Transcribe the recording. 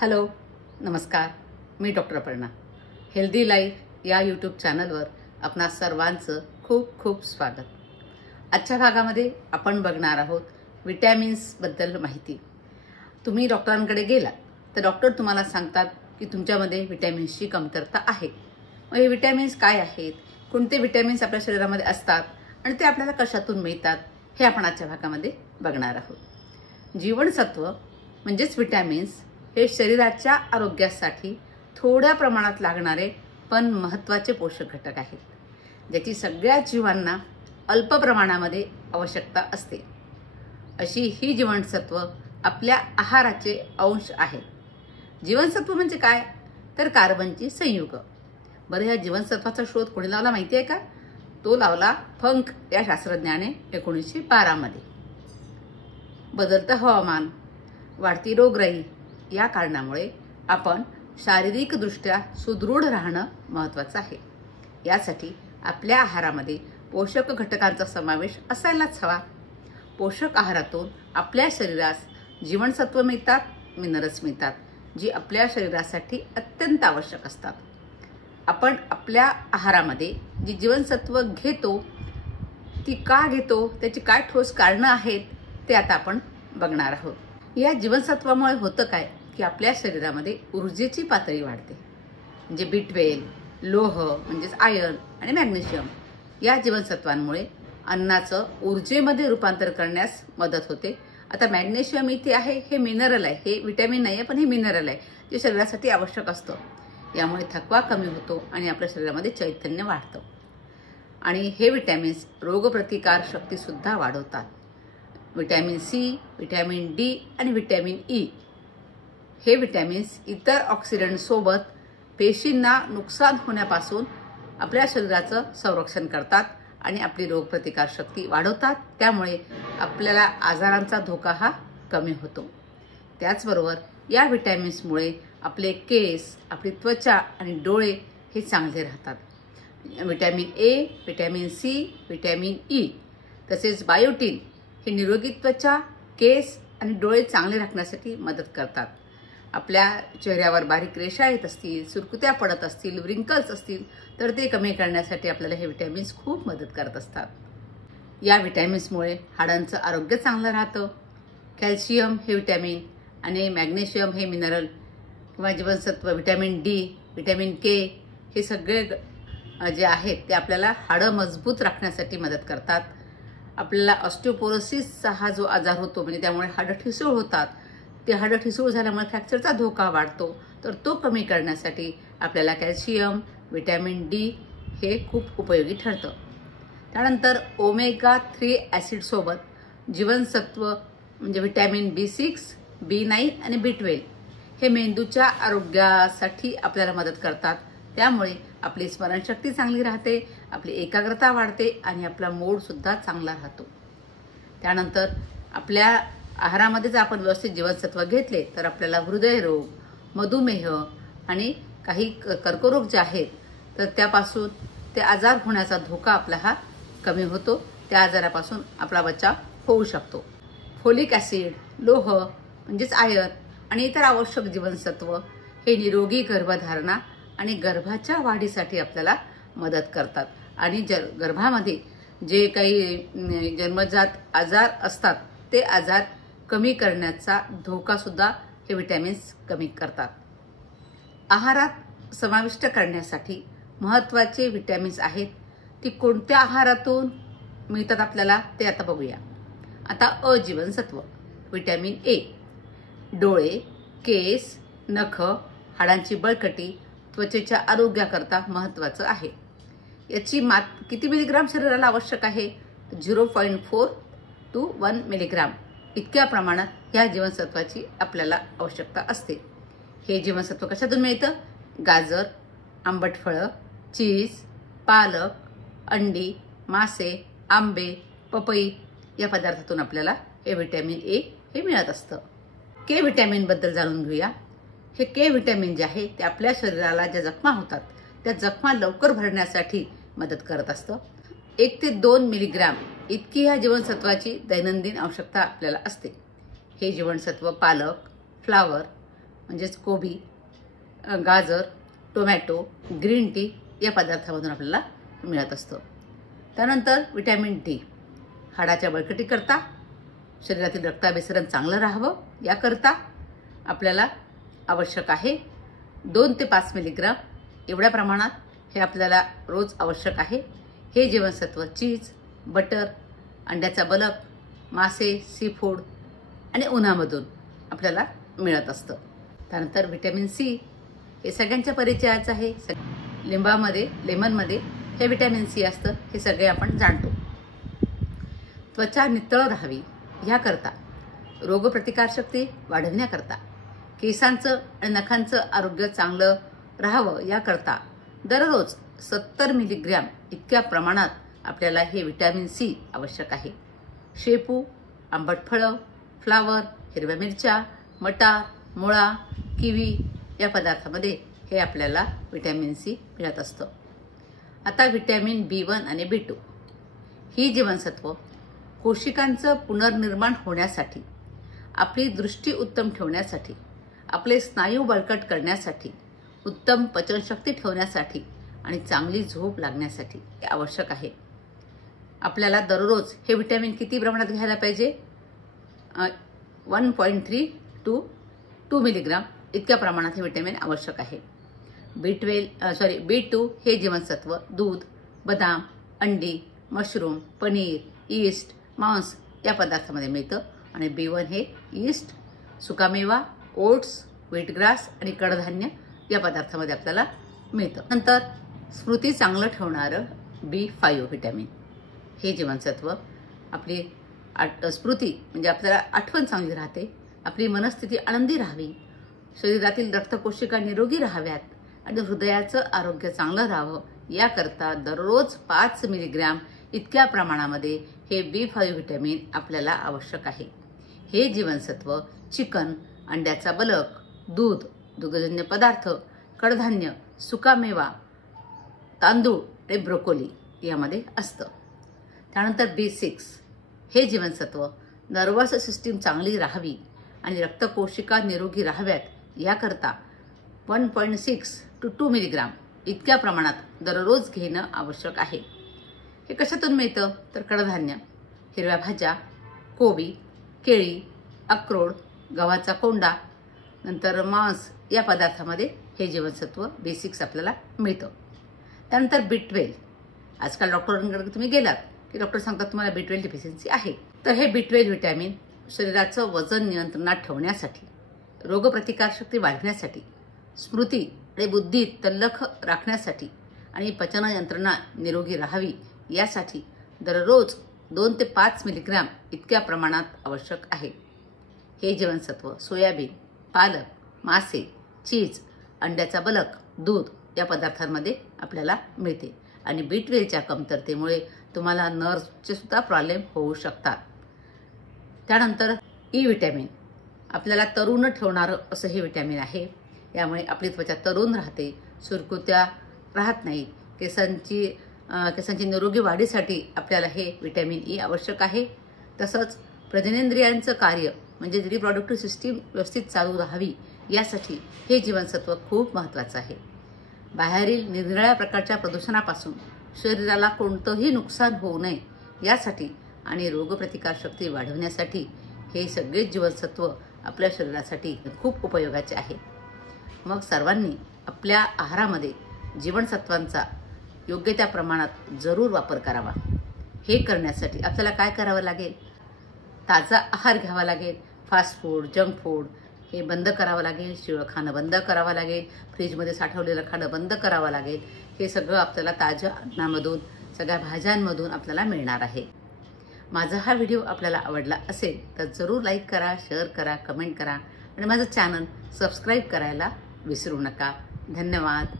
Hello, नमस्कार. मी doctor Aparna. Healthy life या YouTube चॅनलवर आपणा सर्वांचं खूप खूप स्वागत. आजच्या भागामध्ये आपण बघणार आहोत विटॅमिन्सबद्दल माहिती. तुम्ही डॉक्टरांकडे गेलात तर डॉक्टर तुम्हाला सांगतात की तुमच्यामध्ये विटॅमिन्सची कमतरता आहे. मग हे विटॅमिन्स काय आहेत, कोणते विटॅमिन्स आपल्या शरीरामध्ये असतात आणि ते आपल्याला कशातून मिळतात हे आपण आजच्या भागामध्ये बघणार आहोत. जीवनसत्व म्हणजेच विटॅमिन्स हे शरीराच्या आरोग्यासाठी थोड्या प्रमाणात लागणारे पण महत्त्वाचे पोषक घटक आहेत, ज्याची सगळ्या जीवांना अल्प प्रमाणामध्ये आवश्यकता असते. अशी ही जीवनसत्व आपल्या आहाराचे अंश आहेत. जीवनसत्व म्हणजे काय तर कार्बनची संयुग. बरं, ह्या जीवनसत्वाचा शोध कोणी लावला माहिती आहे का? तो लावला फंक या शास्त्रज्ञाने 1912 मध्ये. बदलतं हवामान, वाढती रोगराई या कारणामुळे आपण शारीरिकदृष्ट्या सुदृढ राहणं महत्त्वाचं आहे. यासाठी आपल्या आहारामध्ये पोषक घटकांचा समावेश असायलाच हवा. पोषक आहारातून आपल्या शरीरास जीवनसत्व मिळतात, मिनरल्स मिळतात, जी आपल्या शरीरासाठी अत्यंत आवश्यक असतात. आपण आपल्या आहारामध्ये जी जीवनसत्व घेतो ती का घेतो, त्याची काय ठोस कारणं आहेत ते आता आपण बघणार आहोत. या जीवनसत्वामुळे होतं काय की आपल्या शरीरामध्ये ऊर्जेची पातळी वाढते. म्हणजे B12, लोह म्हणजेच आयर्न आणि मॅग्नेशियम या जीवनसत्वांमुळे अन्नाचं ऊर्जेमध्ये रूपांतर करण्यास मदत होते. आता मॅग्नेशियम इथे आहे, हे मिनरल आहे, हे विटॅमिन नाही आहे पण हे मिनरल आहे, जे शरीरासाठी आवश्यक असतं. यामुळे थकवा कमी होतो आणि आपल्या शरीरामध्ये चैतन्य वाढतं. आणि हे विटॅमिन्स रोगप्रतिकार शक्तीसुद्धा वाढवतात. विटॅमिन C, विटॅमिन D आणि विटॅमिन E हे विटॅमिन्स इतर ऑक्सिडंटसोबत पेशींना नुकसान होण्यापासून आपल्या शरीराचं संरक्षण करतात आणि आपली रोगप्रतिकार शक्ती वाढवतात. त्यामुळे आपल्याला आजारांचा धोका हा कमी होतो. त्याचबरोबर या विटॅमिन्समुळे आपले केस, आपली त्वचा आणि डोळे हे चांगले राहतात. Vitamin A, vitamin C, vitamin E तसेच बायोटीन हे निरोगी त्वचा, केस आणि डोळे चांगले राखण्यासाठी मदत करतात. आपल्या चेहऱ्यावर बारीक रेषा येत असतील, सुरकुत्या पडत असतील, रिंकल्स असतील तर ते कमी करण्यासाठी आपल्याला हे विटॅमिन्स खूप मदत करत असतात. या विटॅमिन्समुळे हाडांचं आरोग्य चांगलं राहतं. कॅल्शियम हे विटॅमिन आणि मॅग्नेशियम हे मिनरल किंवा जीवनसत्व, विटॅमिन D, विटॅमिन K हे सगळे जे आहेत ते आपल्याला हाडं मजबूत राखण्यासाठी मदत करतात. आपल्याला ऑस्टिओपोरोसिसचा हा जो आजार होतो, म्हणजे त्यामुळे हाडं ठिसूळ होतात, ते हाडं ठिसूळ झाल्यामुळे फ्रॅक्चरचा धोका वाढतो, तर तो कमी करण्यासाठी आपल्याला कॅल्शियम, विटॅमिन D हे खूप उपयोगी ठरतं. त्यानंतर ओमेगा 3 ॲसिडसोबत जीवनसत्व म्हणजे विटॅमिन B6, B9 आणि B12 हे मेंदूच्या आरोग्यासाठी आपल्याला मदत करतात. त्यामुळे आपली स्मरणशक्ती चांगली राहते, आपली एकाग्रता वाढते आणि आपला मूडसुद्धा चांगला राहतो. त्यानंतर आपल्या आहारामध्ये जर आपण व्यवस्थित जीवनसत्व घेतले तर आपल्याला हृदयरोग, मधुमेह आणि काही कर्करोग जे आहेत तर त्यापासून ते आजार होण्याचा धोका आपला हा कमी होतो. त्या आजारापासून आपला बचाव होऊ शकतो. फोलिक ॲसिड, लोह म्हणजेच आयर्न आणि इतर आवश्यक जीवनसत्व हे निरोगी गर्भधारणा आणि गर्भाच्या वाढीसाठी आपल्याला मदत करतात. आणि गर्भामध्ये जे काही जन्मजात आजार असतात ते आजार कमी करण्याचा धोकासुद्धा हे विटॅमिन्स कमी करतात. आहारात समाविष्ट करण्यासाठी महत्त्वाचे विटॅमिन्स आहेत. ती कोणत्या आहारातून मिळतात आपल्याला ते आता बघूया. आता अ जीवनसत्व विटॅमिन A डोळे, केस, नख, हाडांची बळकटी, त्वचेच्या आरोग्याकरता महत्त्वाचं आहे. याची किती मिलीग्राम शरीराला आवश्यक आहे? 0.4 to 1 मिलीग्राम इतक्या प्रमाणात ह्या जीवनसत्वाची आपल्याला आवश्यकता असते. हे जीवनसत्व कशातून मिळतं? गाजर, आंबट फळं, चीज, पालक, अंडी, मासे, आंबे, पपई या पदार्थातून आपल्याला हे विटॅमिन A हे मिळत असतं. K विटॅमिनबद्दल जाणून घेऊया. हे K विटॅमिन जे आहे ते आपल्या शरीराला ज्या जखमा होतात त्या जखमा लवकर भरण्यासाठी मदत करत असतं. 1 ते 2 मिलीग्राम इतकी ह्या जीवनसत्वाची दैनंदिन आवश्यकता आपल्याला असते. हे जीवनसत्व पालक, फ्लावर, म्हणजेच कोबी, गाजर, टोमॅटो, ग्रीन टी या पदार्थामधून आपल्याला मिळत असतो. त्यानंतर विटॅमिन डी हाडाच्या बळकटीकरता, शरीरातील रक्ताभिसरण चांगलं राहावं याकरता आपल्याला आवश्यक आहे. 2 ते 5 मिलीग्राम एवढ्या प्रमाणात हे आपल्याला रोज आवश्यक आहे. हे जीवनसत्व चीज, बटर, अंड्याचा बलक, मासे, सी फूड आणि उन्हामधून आपल्याला मिळत असतं. त्यानंतर विटॅमिन सी हे सगळ्यांच्या परिचयाचं आहे. लिंबामध्ये, लेमनमध्ये हे विटॅमिन सी असतं, हे सगळे आपण जाणतो. त्वचा नितळ राहावी ह्याकरता, रोगप्रतिकारशक्ती वाढवण्याकरता, केसांचं आणि नखांचं आरोग्य चांगलं राहावं याकरता दररोज 70 मिलीग्रॅम इतक्या प्रमाणात आपल्याला हे विटॅमिन सी आवश्यक आहे. शेपू, आंबट फळं, फ्लावर, हिरव्या मिरच्या, मटार, मुळा, किवी या पदार्थामध्ये हे आपल्याला विटॅमिन सी मिळत असतं. आता विटॅमिन B1 आणि B2 ही जीवनसत्व कोशिकांचं पुनर्निर्माण होण्यासाठी, आपली दृष्टी उत्तम ठेवण्यासाठी, आपले स्नायू बळकट करण्यासाठी, उत्तम पचनशक्ती ठेवण्यासाठी आणि चांगली झोप लागण्यासाठी आवश्यक आहे. आपल्याला दररोज हे विटॅमिन किती प्रमाणात घ्यायला पाहिजे? 1.3 to 2 मिलीग्राम इतक्या प्रमाणात हे विटॅमिन आवश्यक आहे. B2 हे जीवनसत्व दूध, बदाम, अंडी, मशरूम, पनीर, ईस्ट, मांस या पदार्थामध्ये मिळतं. आणि B1 हे ईस्ट, सुकामेवा, ओट्स, व्हीटग्रास आणि कडधान्य या पदार्थामध्ये आपल्याला मिळतं. नंतर स्मृती चांगलं ठेवणारं B5 विटॅमिन हे जीवनसत्व आपली स्मृती म्हणजे आपल्याला आठवण चांगली राहते, आपली मनस्थिती आनंदी राहावी, शरीरातील रक्तकोशिका निरोगी राहाव्यात आणि हृदयाचं आरोग्य चांगलं राहावं याकरता दररोज 5 मिलीग्रॅम इतक्या प्रमाणामध्ये हे B5 विटॅमिन आपल्याला आवश्यक आहे. हे जीवनसत्व चिकन, अंड्याचा बलक, दूध, दुग्धजन्य पदार्थ, कडधान्य, सुकामेवा, तांदूळ आणि ब्रोकोली यामध्ये असतं. त्यानंतर B6 हे जीवनसत्व नर्वस सिस्टीम चांगली राहावी आणि रक्तकोशिका निरोगी राहाव्यात याकरता 1.6 to 2 मिलीग्राम इतक्या प्रमाणात दररोज घेणं आवश्यक आहे. हे कशातून मिळतं? तर कडधान्य, हिरव्या भाज्या, कोबी, केळी, अक्रोड, गव्हाचा कोंडा, नंतर मांस या पदार्थामध्ये हे जीवनसत्व B6 आपल्याला मिळतं. त्यानंतर B12 आजकाल डॉक्टरांकडे तुम्ही गेलात की डॉक्टर सांगतात तुम्हाला B12 डिफिशियन्सी आहे. तर हे B12 विटॅमिन शरीराचं वजन नियंत्रणात ठेवण्यासाठी, रोगप्रतिकारशक्ती वाढवण्यासाठी, स्मृती आणि बुद्धी तल्लख राखण्यासाठी आणि पचन यंत्रणा निरोगी राहावी यासाठी दररोज 2 ते 5 मिलीग्रॅम इतक्या प्रमाणात आवश्यक आहे. हे जीवनसत्व सोयाबीन, पालक, मासे, चीज, अंड्याचा बलक, दूध या पदार्थांमध्ये आपल्याला मिळते. आणि B12च्या कमतरतेमुळे तुम्हाला नर्व्हचे सुद्धा प्रॉब्लेम होऊ शकतात. त्यानंतर ई विटॅमिन आपल्याला तरुण ठेवणारं असं हे विटॅमिन आहे. यामुळे आपली त्वचा तरुण राहते, सुरकुत्या राहत नाहीत. केसांची निरोगी वाढीसाठी आपल्याला हे विटॅमिन ई आवश्यक आहे. तसंच प्रजनेंद्रियांचं कार्य म्हणजे रिप्रोडक्टिव्ह सिस्टीम व्यवस्थित चालू राहावी यासाठी हे जीवनसत्व खूप महत्त्वाचं आहे. बाहेरील निरनिराळ्या प्रकारच्या प्रदूषणापासून शरीराला कोणतंही नुकसान होऊ नये यासाठी आणि रोगप्रतिकारशक्ती वाढवण्यासाठी हे सगळे जीवनसत्व आपल्या शरीरासाठी खूप उपयोगाचे आहे. मग सर्वांनी आपल्या आहारामध्ये जीवनसत्वांचा योग्य त्या प्रमाणात जरूर वापर करावा. हे करण्यासाठी आपल्याला काय करावं लागेल? ताजा आहार घ्यावा लागेल. फास्ट फूड, जंक फूड हे बंद करावं लागेल. शिळं खाणं बंद करावं लागेल. फ्रीजमध्ये साठवलेलं खाणं बंद करावं लागेल. हे सगळं आपल्याला ताज्या अन्नामधून, सगळ्या भाज्यांमधून आपल्याला मिळणार आहे. माझा हा व्हिडिओ आपल्याला आवडला असेल तर जरूर लाईक करा, शेअर करा, कमेंट करा आणि माझं चॅनल सबस्क्राईब करायला विसरू नका. धन्यवाद.